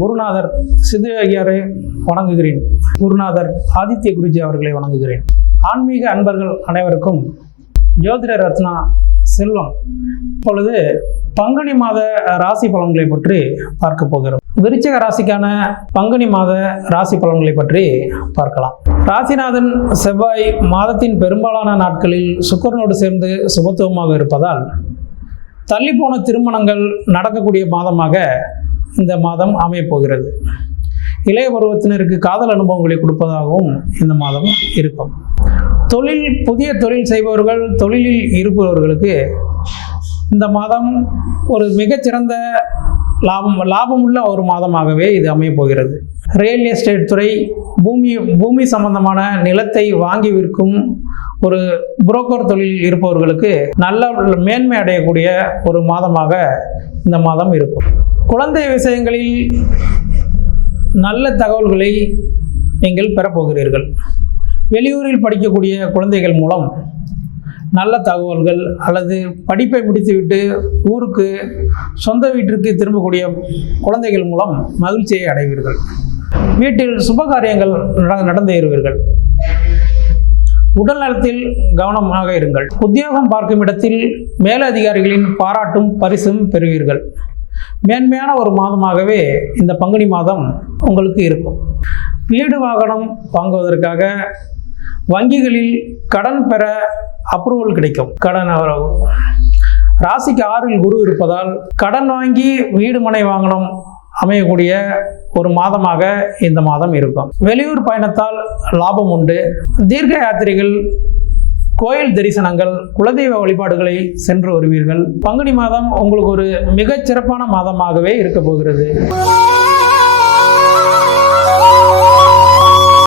குருநாதர் சிது ஐயாரை வணங்குகிறேன். குருநாதர் ஆதித்ய குருஜி அவர்களை வணங்குகிறேன். ஆன்மீக அன்பர்கள் அனைவருக்கும் ஜோதிட ரத்னா செல்வம். இப்பொழுது பங்குனி மாத ராசி பலன்களை பற்றி பார்க்க போகிறோம். விருச்சக ராசிக்கான பங்குனி மாத ராசி பலன்களை பற்றி பார்க்கலாம். ராசிநாதன் செவ்வாய் மாதத்தின் பெரும்பாலான நாட்களில் சுக்கரனோடு சேர்ந்து சுபத்துவமாக இருப்பதால் தள்ளிப்போன திருமணங்கள் நடக்கக்கூடிய மாதமாக இந்த மாதம் அமையப்போகிறது. இளைய பருவத்தினருக்கு காதல் அனுபவங்களை கொடுப்பதாகவும் இந்த மாதம் இருக்கும். தொழில் புதிய தொழில் செய்பவர்கள் தொழிலில் இருப்பவர்களுக்கு இந்த மாதம் ஒரு மிகச்சிறந்த லாபம் லாபமுள்ள ஒரு மாதமாகவே இது அமையப்போகிறது. ரியல் எஸ்டேட் துறை பூமி பூமி சம்பந்தமான நிலத்தை வாங்கி விற்கும் ஒரு புரோக்கர் தொழில் இருப்பவர்களுக்கு நல்ல மேன்மை அடையக்கூடிய ஒரு மாதமாக இந்த மாதம் இருக்கும். குழந்தை விஷயங்களில் நல்ல தகவல்களை நீங்கள் பெறப்போகிறீர்கள். வெளியூரில் படிக்கக்கூடிய குழந்தைகள் மூலம் நல்ல தகவல்கள் அல்லது படிப்பை முடித்துவிட்டு ஊருக்கு சொந்த வீட்டிற்கு திரும்பக்கூடிய குழந்தைகள் மூலம் மகிழ்ச்சியை அடைவீர்கள். வீட்டில் சுபகாரியங்கள் நடந்து நடந்தேறுவீர்கள் உடல் நலத்தில் கவனமாக இருங்கள். உத்தியோகம் பார்க்கும் இடத்தில் மேலதிகாரிகளின் பாராட்டும் பரிசும் பெறுவீர்கள். மேன்மையான ஒரு மாதமாகவே இந்த பங்குனி மாதம் உங்களுக்கு இருக்கும். வீடு வாகனம் வாங்குவதற்காக வங்கிகளில் கடன் பெற அப்ரூவல் கிடைக்கும். கடன் ராசிக்கு ஆறில் குரு இருப்பதால் கடன் வாங்கி வீடு மனை வாங்கணும் அமையக்கூடிய ஒரு மாதமாக இந்த மாதம் இருக்கும். வெளியூர் பயணத்தால் லாபம் உண்டு. தீர்க்க யாத்திரைகள் கோயில் தரிசனங்கள் குலதெய்வ வழிபாடுகளை சென்று வருவீர்கள். பங்குனி மாதம் உங்களுக்கு ஒரு மிகச் சிறப்பான மாதமாகவே இருக்க போகிறது.